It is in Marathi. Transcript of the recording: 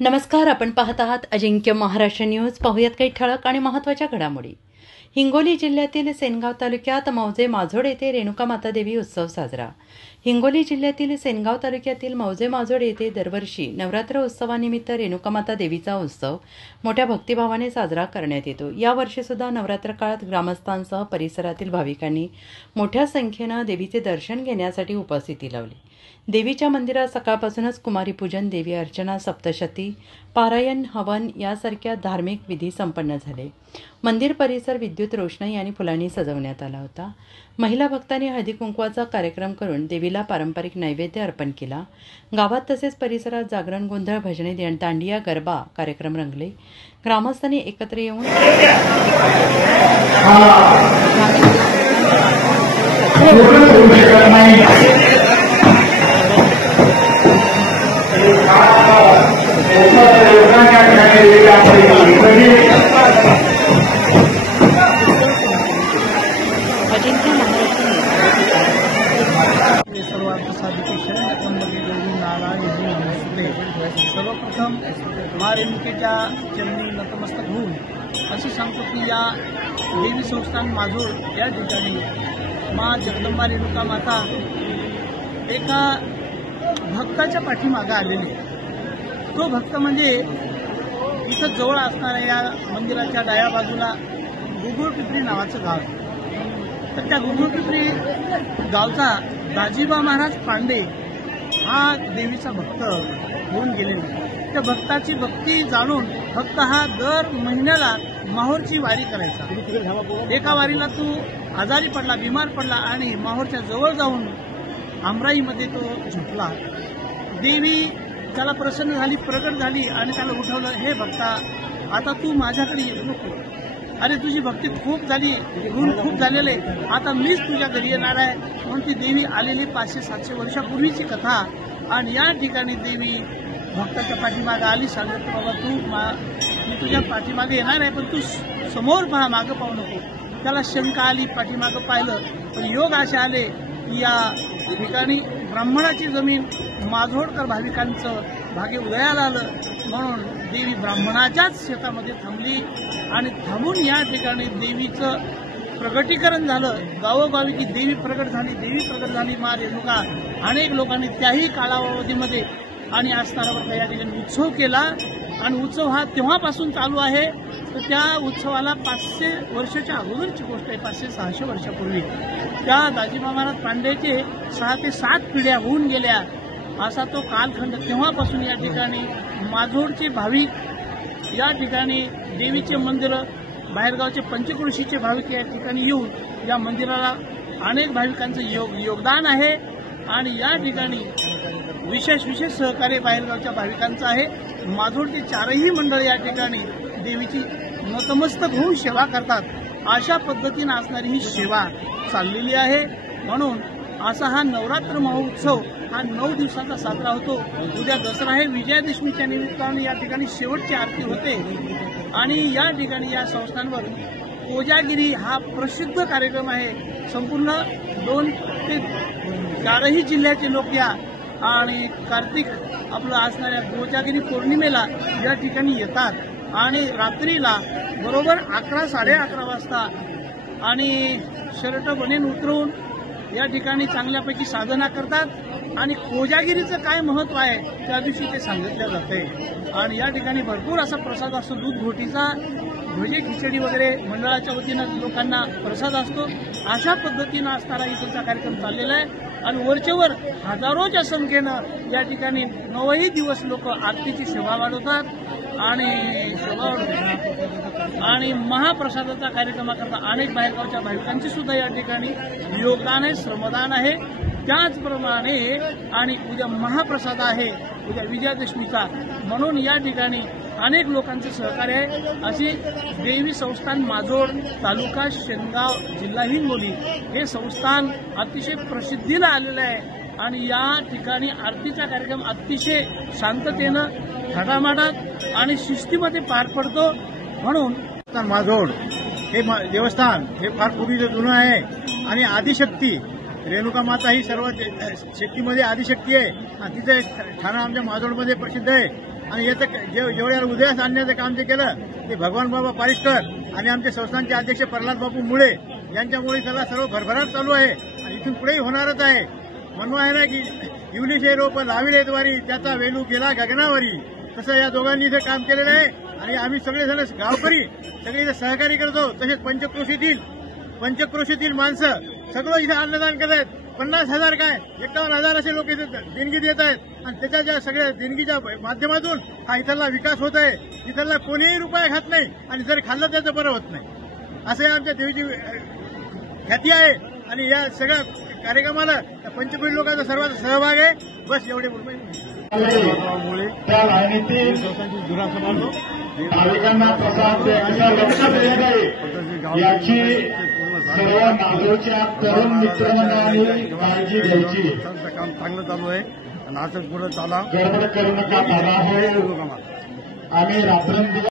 नमस्कार. आपण पाहत आहात अजिंक्य महाराष्ट्र न्यूज. पाहुयात काही ठळक आणि महत्त्वाच्या घडामोडी. हिंगोली जिल्ह्यातील सेनगाव तालुक्यात मौजे माझोड येथे रेणुका माता देवी उत्सव साजरा. हिंगोली जिल्ह्यातील सेनगाव तालुक्यातील मौजे माझोड येथे दरवर्षी नवरात्र उत्सवानिमित्त रेणुका माता देवीचा उत्सव मोठ्या भक्तिभावाने साजरा करण्यात येतो. यावर्षी सुद्धा नवरात्र काळात ग्रामस्थांसह परिसरातील भाविकांनी मोठ्या संख्येनं देवीचे दर्शन घेण्यासाठी उपस्थिती लावली. देवीच्या मंदिरात सकाळपासूनच कुमारी पूजन, देवी अर्चना, सप्तशती, पारायण, हवन यासारख्या धार्मिक विधी संपन्न झाले. मंदिर परिसर विद्युत रोषणाई आणि फुलांनी सजवण्यात आला होता. महिला भक्तांनी हळदी कुंकवाचा कार्यक्रम करून देवीला पारंपरिक नैवेद्य अर्पण केला. गावात तसेच परिसरात जागरण, गोंधळ, भजने, दांडिया, गरबा कार्यक्रम रंगले. ग्रामस्थांनी एकत्र येऊन सर्वप्रथम माँ रेणुकेच्या चरणी नतमस्तक होऊन असे सांगतो की या देवी संस्थान माझोड या ठिकाणी माँ जगदंबा रेणुका माता एका भक्ताच्या पाठीमागे आलेली. तो भक्त म्हणजे इथं जवळ असणाऱ्या या मंदिराच्या डाव्या बाजूला गुगुळपिपरी नावाचं गाव आहे. तर त्या गुगुळपिपरी गावचा दाजीबा महाराज पांडे हा देवीचा भक्त होऊन गेलेला. त्या भक्ताची भक्ती जाणून भक्त हा दर महिन्याला माहूरची वारी करायचा. एका वारीला तो आजारी पडला, बिमार पडला आणि माहूरच्या जवळ जाऊन आमराईमध्ये तो झोपला. देवी त्याला प्रसन्न झाली, प्रगट झाली आणि त्याला उठवलं. हे भक्ता, आता तू माझ्याकडे येऊ नको. अरे तुझी भक्ती खूप झाली, गुण खूप झालेले, आता मीच तुझ्या घरी येणार आहे. म्हणून ती देवी आलेली 500-700 वर्षापूर्वीची कथा. आणि या ठिकाणी देवी भक्ताच्या पाठीमागे आली, सांगितलं बाबा मी तुझ्या पाठीमागे येणार आहे, पण तू समोर पहा, मागं पाहू नको. त्याला शंका आली, पाठीमागं पाहिलं, पण योग असे आले की या ठिकाणी ब्राह्मणाची जमीन माझोडकर भाविकांचं भाग्य उदयाला आलं. म्हणून देवी ब्राह्मणाच्याच शेतामध्ये थांबली आणि थांबून या ठिकाणी देवीचं प्रगटीकरण झालं. गावोगावी की देवी प्रगट झाली माँ रेणुका. अनेक लोकांनी त्याही कालावधीमध्ये आणि आस्थानावर या ठिकाणी उत्सव केला. आणि उत्सव हा तेव्हापासून चालू आहे. तर त्या उत्सवाला 500 वर्षाच्या अगोदरची गोष्ट आहे. 500-600 वर्षापूर्वी त्या दाजीबा महाराज पांडेचे 6 ते 7 पिढ्या होऊन गेल्या. असा तो कालखंड. तेव्हापासून या ठिकाणी माझोडचे भाविक या ठिकाणी देवीचे मंदिर, बाहेरगावचे पंचक्रोशीचे भाविक या ठिकाणी येऊन या मंदिराला अनेक भाविकांचं योगदान आहे. आणि या ठिकाणी विशेष सहकार्य बाहेरगावच्या भाविकांचं आहे. माझोडचे 4ही मंडळ या ठिकाणी देवीची नतमस्तक होऊन सेवा करतात. अशा पद्धतीनं असणारी ही सेवा चाललेली आहे. म्हणून असा हा नवरात्र महोत्सव हा 9 दिवसाचा साजरा होतो. उद्या दसरा आहे. विजयादशमीच्या निमित्ताने या ठिकाणी शेवटची आरती होते. आणि या ठिकाणी या संस्थांवर कोजागिरी हा प्रसिद्ध कार्यक्रम आहे. संपूर्ण 2 ते 4ही जिल्ह्याचे लोक या आणि कार्तिक आपलं असणाऱ्या कोजागिरी पौर्णिमेला या ठिकाणी येतात. आणि रात्रीला बरोबर 11-11:30 वाजता आणि शर्ट बनेन उतरवून या ठिकाणी चांगल्यापैकी साधना करतात. आणि कोजागिरीचं काय महत्व आहे त्या दिवशी ते सांगितलं जाते. आणि या ठिकाणी भरपूर असा प्रसाद असतो. दूध घोटीचा, भजे, खिचडी वगैरे मंडळाच्या वतीनं लोकांना प्रसाद असतो. अशा पद्धतीनं असणारा इथचा कार्यक्रम चाललेला आहे. आणि वरचेवर हजारोच्या संख्येनं या ठिकाणी 9ही दिवस लोक आरतीची सेवा वाढवतात आणि महाप्रसादाचा कार्यक्रमाकरता अनेक बाहेरगावच्या भाविकांची सुद्धा या ठिकाणी योगदान आहे, श्रमदान आहे. त्याचप्रमाणे आणि उद्या महाप्रसाद आहे, उद्या विजयादशमीचा. म्हणून या ठिकाणी अनेक लोकांचं सहकार्य आहे. अशी देवी संस्थान माझोड, तालुका शेनगाव, जिल्हा हिंगोली हे संस्थान अतिशय प्रसिद्धीला आलेलं आहे. आणि या ठिकाणी आरतीचा कार्यक्रम अतिशय शांततेनं, थाटामाटात आणि शिस्तीमध्ये पार पडतो. म्हणून माझोड हे देवस्थान हे फार पूर्वीचं जुनं आहे. आणि आदिशक्ती रेणुका माता ही सर्व शक्तीमध्ये आदिशक्ती आहे आणि तिचं ठाणं आमच्या माझोडमध्ये प्रसिद्ध आहे. आणि याचं जेवढ्या उदयास आणण्याचं काम जे केलं ते भगवान बाबा पारिष्कर आणि आमचे संस्थानचे अध्यक्ष प्रल्हाद बापू मुळे यांच्यामुळे त्याला सर्व भरभराट चालू आहे आणि इथून पुढेही होणारच आहे. म्हणून आहे ना की युनिशे रोप लाविले द्वारी त्याचा वेलू गेला गगनावरी. तसं या दोघांनी इथे काम केलेलं आहे आणि आम्ही सगळेजण गावकरी सगळे इथे सहकार्य करतो. तसेच पंचक्रोशीतील माणसं सगळं इथे अन्नदान करत आहेत. 50,000 काय 51,000 असे लोक इथे देणगी देत आहेत आणि त्याच्या ज्या सगळ्या देणगीच्या माध्यमातून हा इथला विकास होत आहे. इथला कोणीही रुपया खात नाही आणि जर खाल्लं त्याचं बरं होत नाही. असं आमच्या देवीची ख्याती आहे आणि या सगळ्या कार्यक्रमाला पंचकोटी लोकांचा सर्वांचा सहभाग आहे. बस एवढे मुळे त्या लाईनीतील नागरिकांना प्रसाद द्यायचा लक्षात येत आहे याची सर्व नागोच्या तरुण मित्रमंडळांनी काळजी घ्यायची. काम चांगलं चालू आहे आणि असंच पुढे चाला. गडबड करू नका. आम्ही रात्रंदिवस